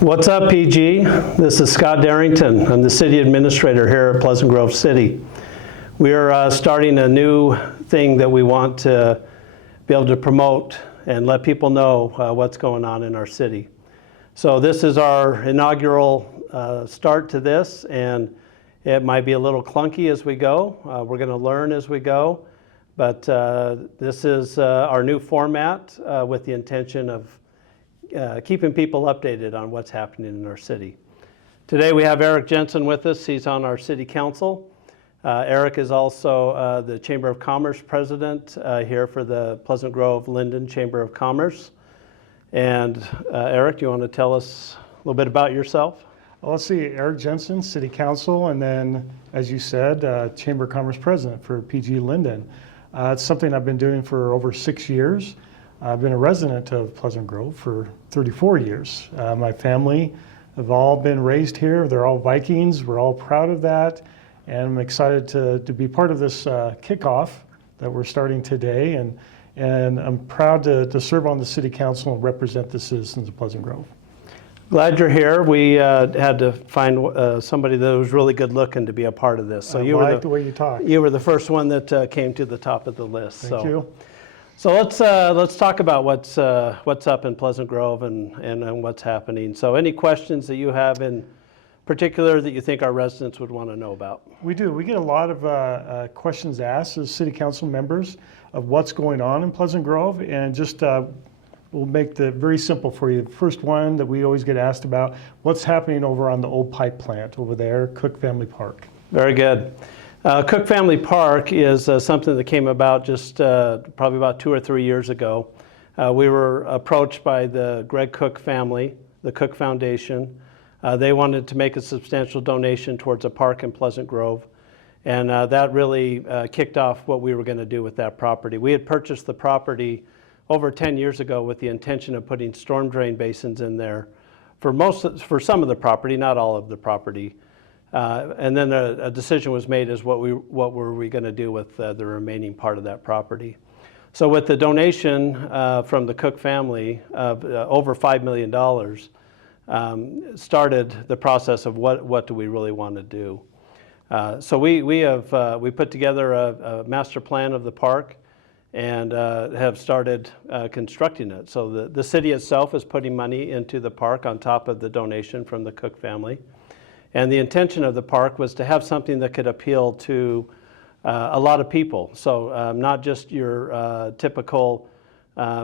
What's up, PG? This is Scott Darrington. I'm the city administrator here at Pleasant Grove City. We are starting a new thing that we want to be able to promote and let people know what's going on in our city. So this is our inaugural start to this, and it might be a little clunky as we go. We're going to learn as we go, but this is our new format with the intention of keeping people updated on what's happening in our city. Today we have Eric Jensen with us. He's on our city council. Eric is also the Chamber of Commerce president here for the Pleasant Grove Linden Chamber of Commerce. And Eric, do you want to tell us a little bit about yourself? Well, let's see, Eric Jensen, city council, and then, as you said, Chamber of Commerce president for PG Linden. It's something I've been doing for over 6 years. I've been a resident of Pleasant Grove for 34 years. My family have all been raised here. They're all Vikings. We're all proud of that. And I'm excited to be part of this kickoff that we're starting today. And I'm proud to serve on the city council and represent the citizens of Pleasant Grove. Glad you're here. We had to find somebody that was really good looking to be a part of this. So I like the way you talk. You were the first one that came to the top of the list. Thank you. So let's talk about what's up in Pleasant Grove and what's happening. So any questions that you have in particular that you think our residents would want to know about? We do. We get a lot of questions asked as city council members of what's going on in Pleasant Grove, and just we'll make it very simple for you. The first one that we always get asked about, what's happening over on the old pipe plant over there, Cook Family Park. Very good. Cook Family Park is something that came about just probably about 2 or 3 years ago. We were approached by the Greg Cook family, the Cook Foundation. They wanted to make a substantial donation towards a park in Pleasant Grove, and that really kicked off what we were going to do with that property. We had purchased the property over 10 years ago with the intention of putting storm drain basins in there for some of the property, not all of the property. And then a decision was made as what were we going to do with the remaining part of that property. So with the donation from the Cook family of over $5 million, started the process of what do we really want to do. So we put together a master plan of the park and have started constructing it. So the city itself is putting money into the park on top of the donation from the Cook family. And the intention of the park was to have something that could appeal to a lot of people. So not just your typical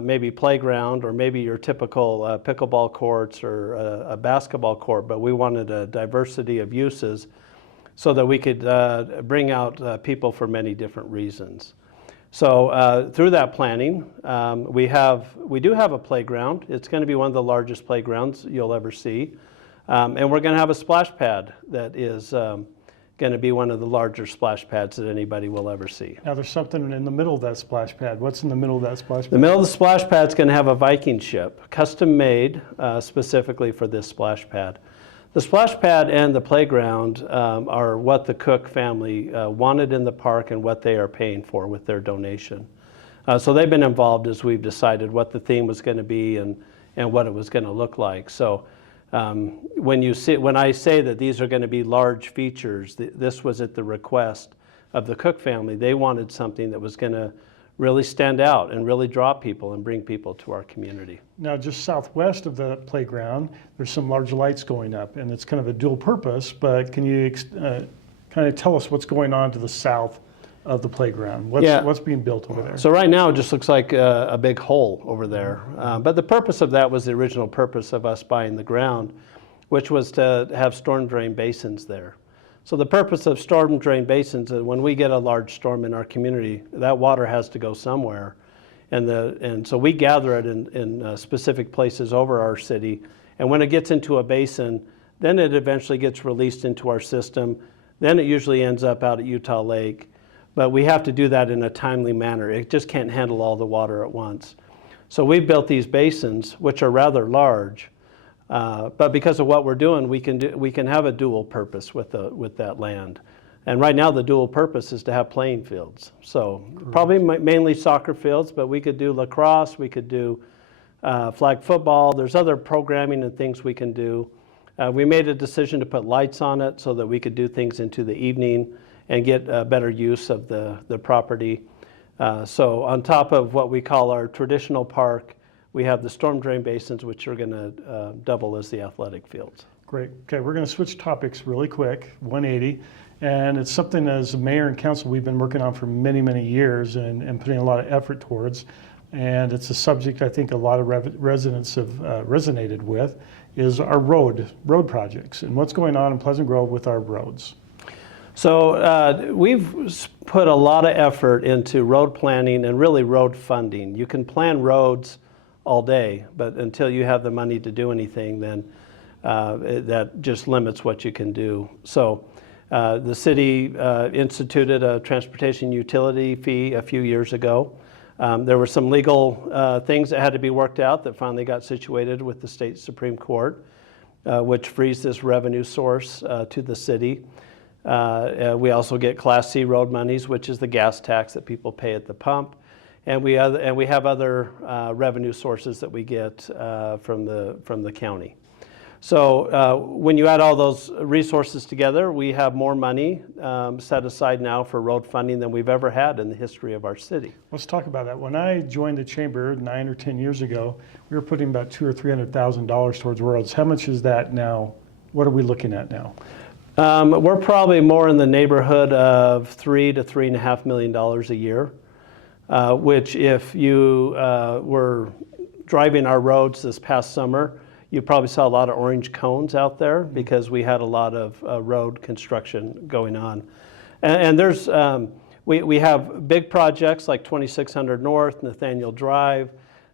maybe playground or maybe your typical pickleball courts or a basketball court, but we wanted a diversity of uses so that we could bring out people for many different reasons. So through that planning, we do have a playground. It's going to be one of the largest playgrounds you'll ever see. And we're going to have a splash pad that is going to be one of the larger splash pads that anybody will ever see. Now there's something in the middle of that splash pad. What's in the middle of that splash pad? The middle of the splash pad is going to have a Viking ship, custom made specifically for this splash pad. The splash pad and the playground are what the Cook family wanted in the park and what they are paying for with their donation. So they've been involved as we've decided what the theme was going to be and what it was going to look like. So when I say that these are going to be large features, this was at the request of the Cook family. They wanted something that was going to really stand out and really draw people and bring people to our community. Now just southwest of the playground, there's some large lights going up, and it's kind of a dual purpose, but can you kind of tell us what's going on to the south of the playground? What's being built over there? So right now it just looks like a big hole over there. But the purpose of that was the original purpose of us buying the ground, which was to have storm drain basins there. So the purpose of storm drain basins is when we get a large storm in our community, that water has to go somewhere. And so we gather it in specific places over our city. And when it gets into a basin, then it eventually gets released into our system. Then it usually ends up out at Utah Lake. But we have to do that in a timely manner. It just can't handle all the water at once. So we've built these basins, which are rather large. But because of what we're doing, we can have a dual purpose with that land. And right now the dual purpose is to have playing fields. So probably mainly soccer fields, but we could do lacrosse, we could do flag football. There's other programming and things we can do. We made a decision to put lights on it so that we could do things into the evening and get better use of the property. So on top of what we call our traditional park, we have the storm drain basins, which are going to double as the athletic fields. Great. Okay, we're going to switch topics really quick, 180. And it's something as a mayor and council we've been working on for many, many years and putting a lot of effort towards. And it's a subject I think a lot of residents have resonated with, is our road projects and what's going on in Pleasant Grove with our roads. So we've put a lot of effort into road planning and really road funding. You can plan roads all day, but until you have the money to do anything, then that just limits what you can do. So the city instituted a transportation utility fee a few years ago. There were some legal things that had to be worked out that finally got situated with the state Supreme Court, which frees this revenue source to the city. We also get Class C road monies, which is the gas tax that people pay at the pump. And we have other revenue sources that we get from the county. So when you add all those resources together, we have more money set aside now for road funding than we've ever had in the history of our city. Let's talk about that. When I joined the chamber 9 or 10 years ago, we were putting about $200,000 or $300,000 towards roads. How much is that now? What are we looking at now? We're probably more in the neighborhood of $3 to $3.5 million a year, which if you were driving our roads this past summer, you probably saw a lot of orange cones out there because we had a lot of road construction going on. And there's, we have big projects like 2600 North, Nathaniel Drive.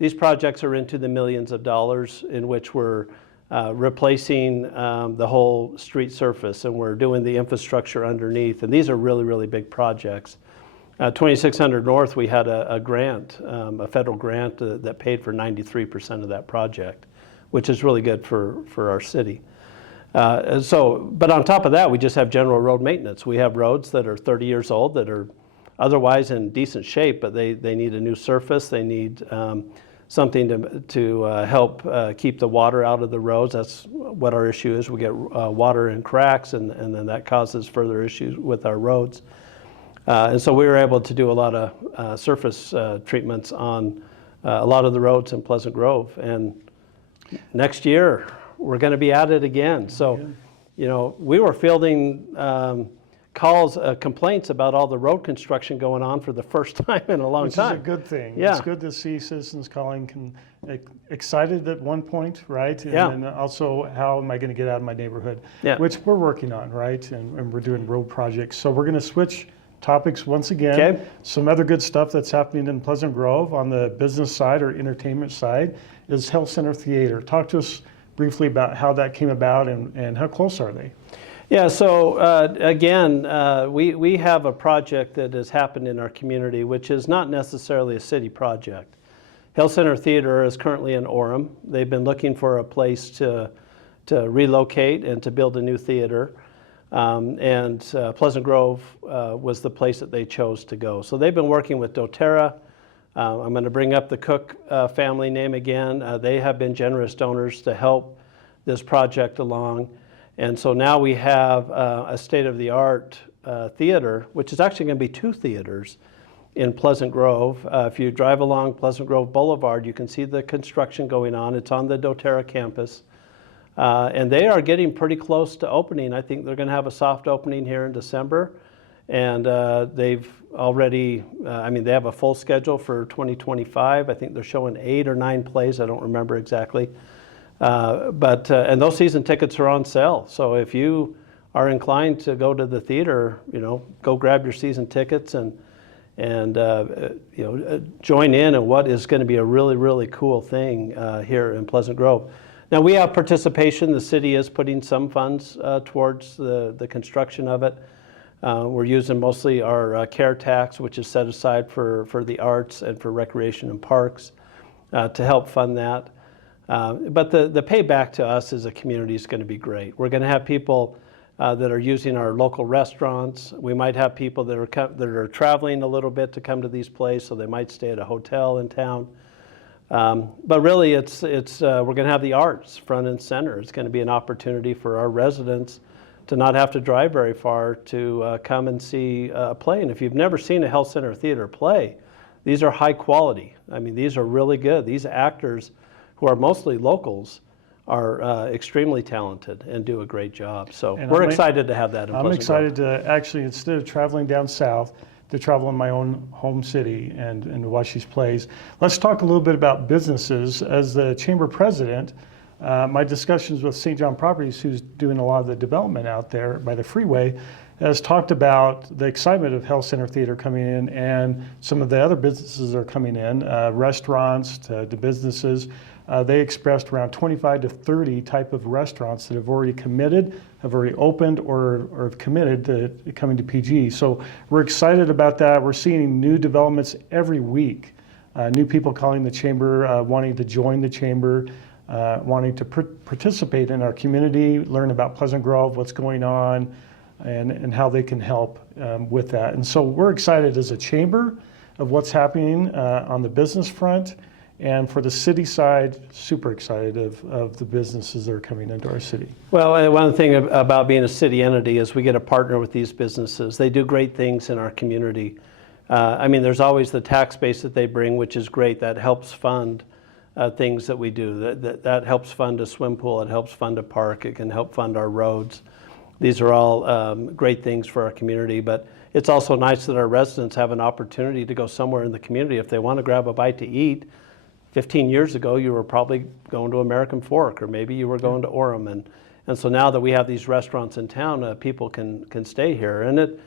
These projects are into the millions of dollars in which we're replacing the whole street surface, and we're doing the infrastructure underneath. And these are really, really big projects. 2600 North, we had a grant, a federal grant that paid for 93% of that project, which is really good for our city. But on top of that, we just have general road maintenance. We have roads that are 30 years old that are otherwise in decent shape, but they need a new surface. They need something to help keep the water out of the roads. That's what our issue is. We get water in cracks, and then that causes further issues with our roads. And so we were able to do a lot of surface treatments on a lot of the roads in Pleasant Grove. And next year, we're going to be at it again. So, you know, we were fielding calls, complaints about all the road construction going on for the first time in a long time. Which is a good thing. Yeah. It's good to see citizens calling excited at one point, right? And Yeah. then also, how am I going to get out of my neighborhood? Yeah. Which we're working on, right? And we're doing road projects. So we're going to switch topics once again. Okay. Some other good stuff that's happening in Pleasant Grove on the business side or entertainment side is Health Center Theater. Talk to us briefly about how that came about and how close are they? Yeah, so again, we have a project that has happened in our community, which is not necessarily a city project. Health Center Theater is currently in Orem. They've been looking for a place to relocate and to build a new theater. And Pleasant Grove was the place that they chose to go. So they've been working with doTERRA. I'm going to bring up the Cook family name again. They have been generous donors to help this project along. And so now we have a state-of-the-art theater, which is actually going to be 2 theaters in Pleasant Grove. If you drive along Pleasant Grove Boulevard, you can see the construction going on. It's on the doTERRA campus. And they are getting pretty close to opening. I think they're going to have a soft opening here in December. And they've already, they have a full schedule for 2025. I think they're showing 8 or 9 plays. I don't remember exactly. And those season tickets are on sale. So if you are inclined to go to the theater, go grab your season tickets and join in what is going to be a really, really cool thing here in Pleasant Grove. Now we have participation. The city is putting some funds towards the construction of it. We're using mostly our CARE tax, which is set aside for the arts and for recreation and parks to help fund that. But the payback to us as a community is going to be great. We're going to have people that are using our local restaurants. We might have people that are traveling a little bit to come to these places, so they might stay at a hotel in town. But really, we're going to have the arts front and center. It's going to be an opportunity for our residents to not have to drive very far to come and see a play. And if you've never seen a Health Center Theater play, these are high quality. I mean, these are really good. These actors, who are mostly locals, are extremely talented and do a great job. So And we're excited to have that in I'm Pleasant Grove. excited to actually, instead of traveling down south, to travel in my own home city and watch these plays. Let's talk a little bit about businesses. As the chamber president, my discussions with St. John Properties, who's doing a lot of the development out there by the freeway, has talked about the excitement of Health Center Theater coming in, and some of the other businesses are coming in, restaurants to businesses. They expressed around 25 to 30 type of restaurants that have already committed, have already opened, or have committed to coming to PG. So we're excited about that. We're seeing new developments every week. New people calling the chamber, wanting to join the chamber, wanting to participate in our community, learn about Pleasant Grove, what's going on, and how they can help with that. And so we're excited as a chamber of what's happening on the business front. And for the city side, super excited of the businesses that are coming into our city. Well, one of the things about being a city entity is we get to partner with these businesses. They do great things in our community. I mean, there's always the tax base that they bring, which is great. That helps fund things that we do. That helps fund a swim pool. It helps fund a park. It can help fund our roads. These are all great things for our community. But it's also nice that our residents have an opportunity to go somewhere in the community if they want to grab a bite to eat. 15 years ago, you were probably going to American Fork, or maybe you were going to Orem. And so now that we have these restaurants in town, people can stay here. And it's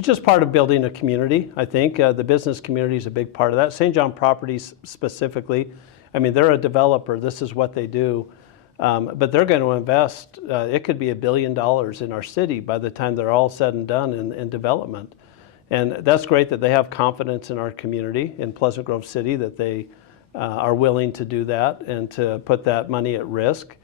just part of building a community, I think. The business community is a big part of that. St. John Properties specifically, I mean, they're a developer. This is what they do. But they're going to invest, it could be $1 billion in our city by the time they're all said and done in development. And that's great that they have confidence in our community, in Pleasant Grove City, that they are willing to do that and to put that money at risk,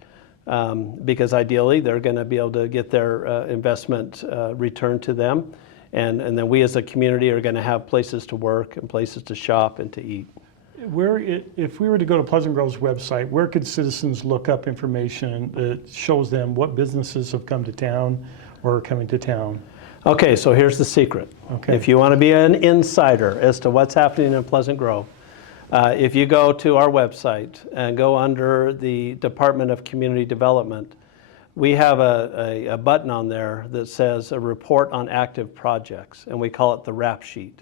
because ideally they're going to be able to get their investment returned to them, and then we as a community are going to have places to work and places to shop and to eat. If we were to go to Pleasant Grove's website, where could citizens look up information that shows them what businesses have come to town or are coming to town? Okay, so here's the secret. Okay. If you want to be an insider as to what's happening in Pleasant Grove, if you go to our website and go under the Department of Community Development, we have a button on there that says a report on active projects, and we call it the rap sheet.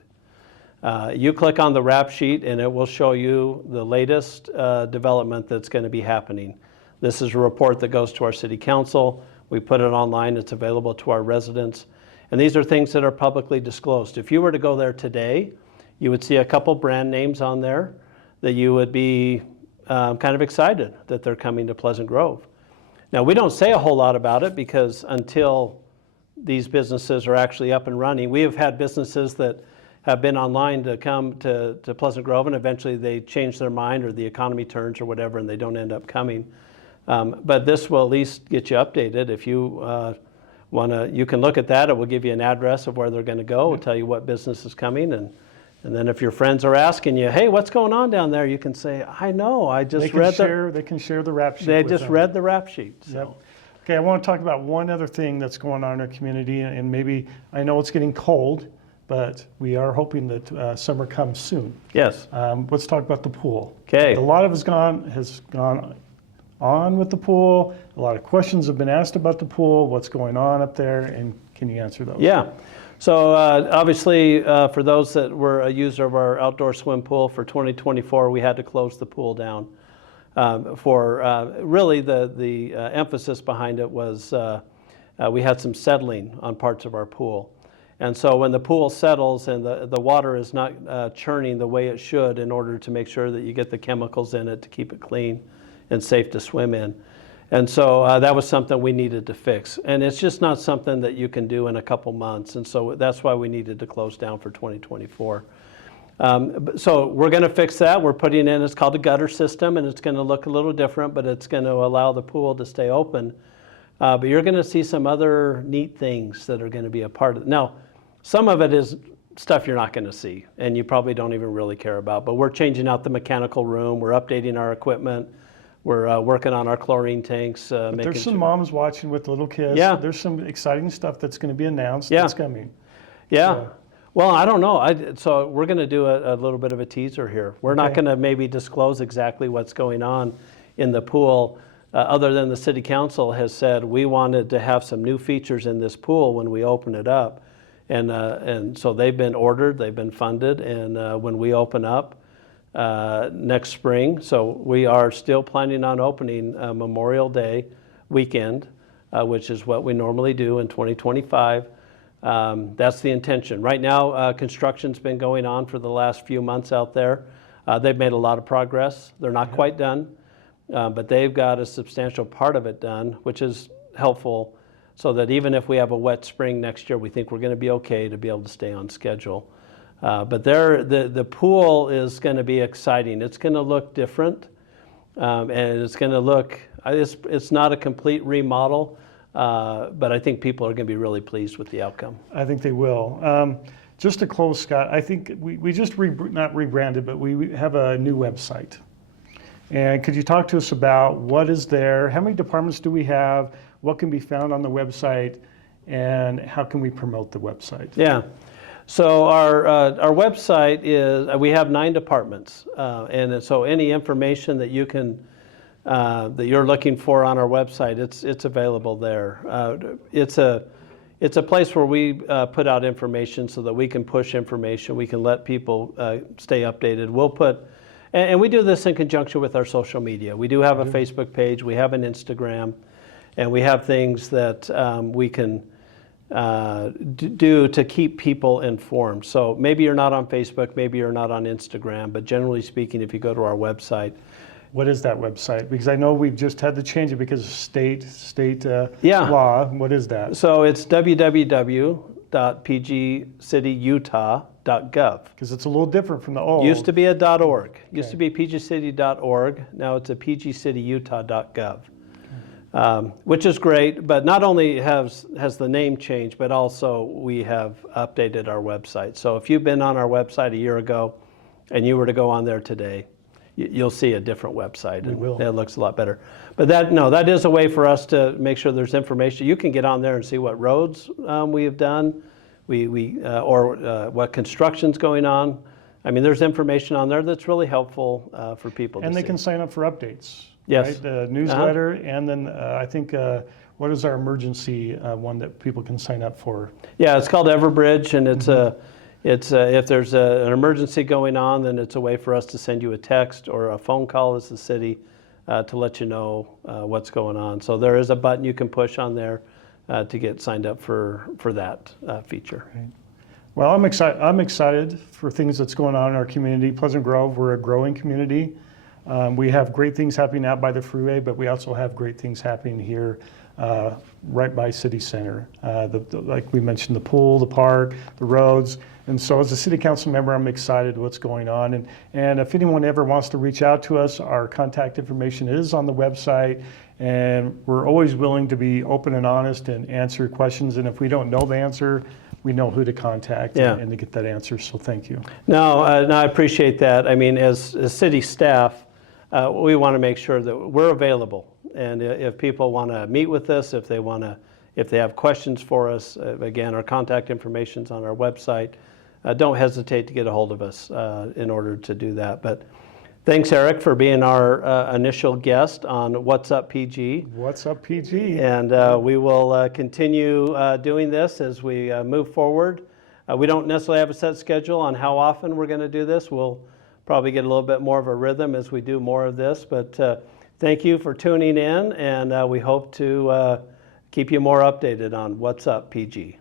You click on the rap sheet and it will show you the latest development that's going to be happening. This is a report that goes to our city council. We put it online. It's available to our residents. And these are things that are publicly disclosed. If you were to go there today, you would see a couple brand names on there that you would be kind of excited that they're coming to Pleasant Grove. Now, we don't say a whole lot about it because until these businesses are actually up and running, we have had businesses that have been online to come to Pleasant Grove, and eventually they change their mind or the economy turns or whatever and they don't end up coming. But this will at least get you updated. If you you can look at that. It will give you an address of where they're going to go. It'll tell you what business is coming, and then if your friends are asking you, hey, what's going on down there? You can say, I know, I just read They can share the rap sheet. They with just them. read the rap sheet. So. Yep. Okay, I want to talk about one other thing that's going on in our community, and maybe, I know it's getting cold, but we are hoping that summer comes soon. Yes. Let's talk about the pool. Okay. A lot of has gone on with the pool. A lot of questions have been asked about the pool, what's going on up there, and can you answer those? Yeah. So obviously, for those that were a user of our outdoor swim pool for 2024, we had to close the pool down. Really the emphasis behind it was we had some settling on parts of our pool. And so when the pool settles and the water is not churning the way it should in order to make sure that you get the chemicals in it to keep it clean and safe to swim in. And so that was something we needed to fix. And it's just not something that you can do in a couple months. And so that's why we needed to close down for 2024. So we're going to fix that. We're putting in, it's called a gutter system, and it's going to look a little different, but it's going to allow the pool to stay open. But you're going to see some other neat things that are going to be a part of it. Now, some of it is stuff you're not going to see and you probably don't even really care about. But we're changing out the mechanical room. We're updating our equipment. We're working on our chlorine tanks. There's some moms watching with little kids. Yeah. There's some exciting stuff that's going to be announced Yeah. that's coming. Yeah. So- Well, I don't know. So we're going to do a little bit of a teaser here. We're not Okay. going to maybe disclose exactly what's going on in the pool, other than the city council has said we wanted to have some new features in this pool when we open it up. And so they've been ordered, they've been funded, and when we open up next spring, so we are still planning on opening Memorial Day weekend, which is what we normally do in 2025. That's the intention. Right now, construction's been going on for the last few months out there. They've made a lot of progress. They're not quite done, but they've got a substantial part of it done, which is helpful, so that even if we have a wet spring next year, we think we're going to be okay to be able to stay on schedule. But the pool is going to be exciting. It's going to look different, and it's going to look, it's not a complete remodel, but I think people are going to be really pleased with the outcome. I think they will. Just to close, Scott, I think we just not rebranded, but we have a new website. And could you talk to us about what is there? How many departments do we have? What can be found on the website? And how can we promote the website? Yeah. So our website is, we have 9 departments. And so any information that you can, that you're looking for on our website, it's available there. It's a place where we put out information so that we can push information. We can let people stay updated. We'll put, and we do this in conjunction with our social media. We do have a Facebook page. We have an Instagram. And we have things that we can do to keep people informed. So maybe you're not on Facebook, maybe you're not on Instagram, but generally speaking, if you go to our website. What is that website? Because I know we've just had to change it because of state Yeah. law. What is that? So it's www.pgcityutah.gov. Because it's a little different from the old. Used to be a .org. Used to be pgcity.org. Now it's a pgcityutah.gov. Which is great, but not only has the name changed, but also we have updated our website. So if you've been on our website a year ago and you were to go on there today, you'll see a different website, and it looks a lot better. But that is a way for us to make sure there's information. You can get on there and see what roads we have done, or what construction's going on. I mean, there's information on there that's really helpful for people to see. And they can sign up for updates. Yes. Right? The newsletter, and then I think, what is our emergency one that people can sign up for? Yeah, it's called Everbridge, and it's if there's an emergency going on, then it's a way for us to send you a text or a phone call as the city to let you know what's going on. So there is a button you can push on there to get signed up for that feature. Right. Well, I'm excited for things that's going on in our community. Pleasant Grove, we're a growing community. We have great things happening out by the freeway, but we also have great things happening here right by City Center. Like we mentioned, the pool, the park, the roads. And so as a city council member, I'm excited what's going on. And if anyone ever wants to reach out to us, our contact information is on the website. And we're always willing to be open and honest and answer questions. And if we don't know the answer, we know who to contact and to get that answer. So thank you. No, I appreciate that. I mean, as city staff, we want to make sure that we're available. And if people want to meet with us, if they have questions for us, again, our contact information's on our website. Don't hesitate to get a hold of us in order to do that. But thanks, Eric, for being our initial guest on What's Up PG. What's Up PG? And we will continue doing this as we move forward. We don't necessarily have a set schedule on how often we're going to do this. We'll probably get a little bit more of a rhythm as we do more of this. But thank you for tuning in, and we hope to keep you more updated on What's Up PG.